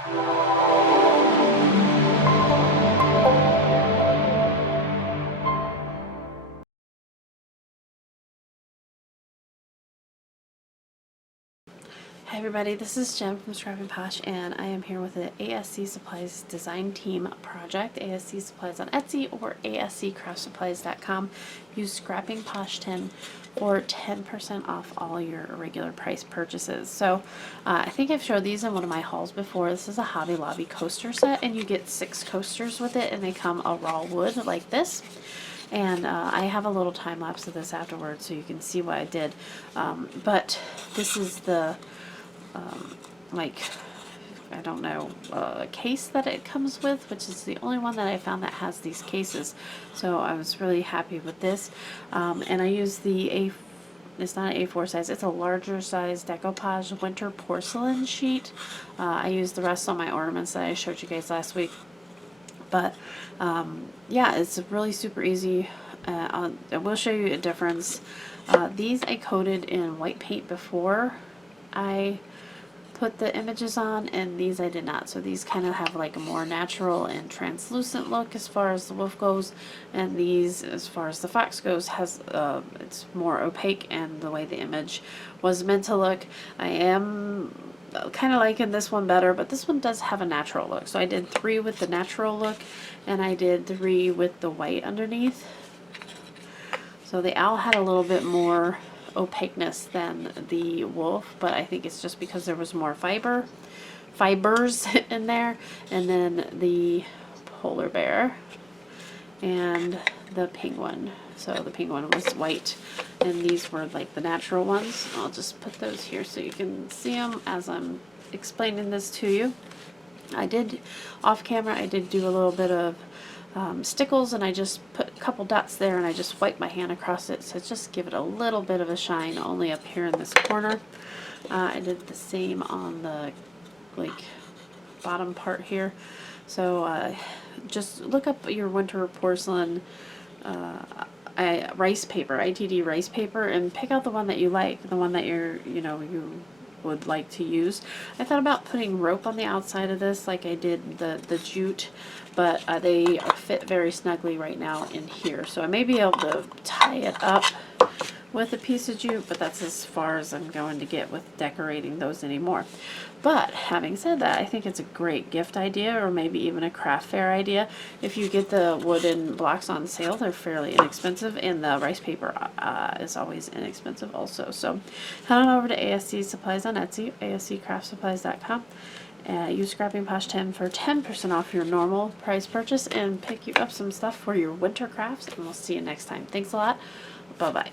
Hi everybody, this is Jen from Scrapping Posh, and I am here with the ASC Supplies Design Team project. ASC Supplies on Etsy or ASCCraftSupplies.com. Use Scrapping Posh 10 for 10% off all your regular price purchases. So I think I've showed these in one of my hauls before. This is a Hobby Lobby coaster set, and you get 6 coasters with it, and they come a raw wood like this. And I have a little time lapse of this afterwards so you can see what I did. But this is the like, I don't know, case that it comes with, which is the only one that I found that has these cases. So I was really happy with this. And I use the it's not an A4 size, it's a larger size decoupage winter porcelain sheet. I used the rest on my ornaments that I showed you guys last week. But yeah, it's really super easy. I will show you a difference. These I coated in white paint before I put the images on, and these I did not. So these kind of have like a more natural and translucent look as far as the wolf goes, and these, as far as the fox goes, has it's more opaque and the way the image was meant to look. I am kind of liking this one better, but this one does have a natural look. So I did 3 with the natural look, and I did 3 with the white underneath. So the owl had a little bit more opaqueness than the wolf, but I think it's just because there was more fibers in there. And then the polar bear and the penguin. So the penguin was white, and these were like the natural ones. I'll just put those here so you can see them as I'm explaining this to you. I did, off camera, I did do a little bit of stickles, and I just put a couple dots there, and I just wiped my hand across it to just give it a little bit of a shine only up here in this corner. I did the same on the like bottom part here. So just look up your winter porcelain rice paper, ITD rice paper, and pick out the one that you like, the one that you would like to use. I thought about putting rope on the outside of this like I did the jute, but they fit very snugly right now in here. So I may be able to tie it up with a piece of jute, but that's as far as I'm going to get with decorating those anymore. But having said that, I think it's a great gift idea, or maybe even a craft fair idea. If you get the wooden blocks on sale, they're fairly inexpensive, and the rice paper is always inexpensive also. So head on over to ASC Supplies on Etsy, ASCCraftSupplies.com. Use Scrapping Posh 10 for 10% off your normal price purchase, and pick you up some stuff for your winter crafts, and we'll see you next time. Thanks a lot. Bye-bye.